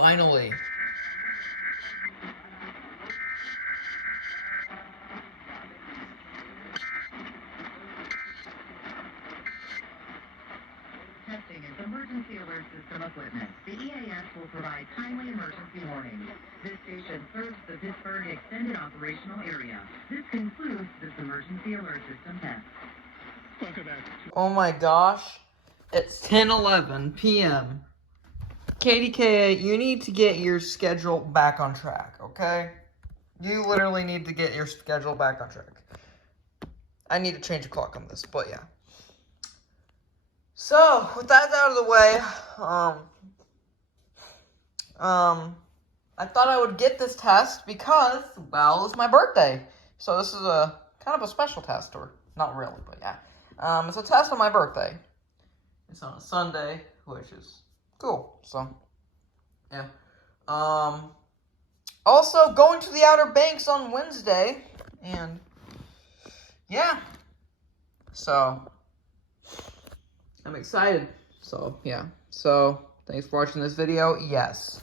finally. Testing its emergency alert system equipment. The EAS will provide timely emergency warnings. This station serves the Pittsburgh Extended Operational Area. This concludes this emergency alert system test. Oh my gosh. It's 10:11 p.m. KDKA, you need to get your schedule back on track, okay? You literally need to get your schedule back on track. I need to change the clock on this, but yeah. So, with that out of the way, I thought I would get this test because, well, it's my birthday. So this is a kind of a special test, or not really, but yeah. It's a test on my birthday. It's on a Sunday, which is cool. So, yeah. Also going to the Outer Banks on Wednesday, and yeah. So, I'm excited. So, yeah. So, thanks for watching this video. Yes.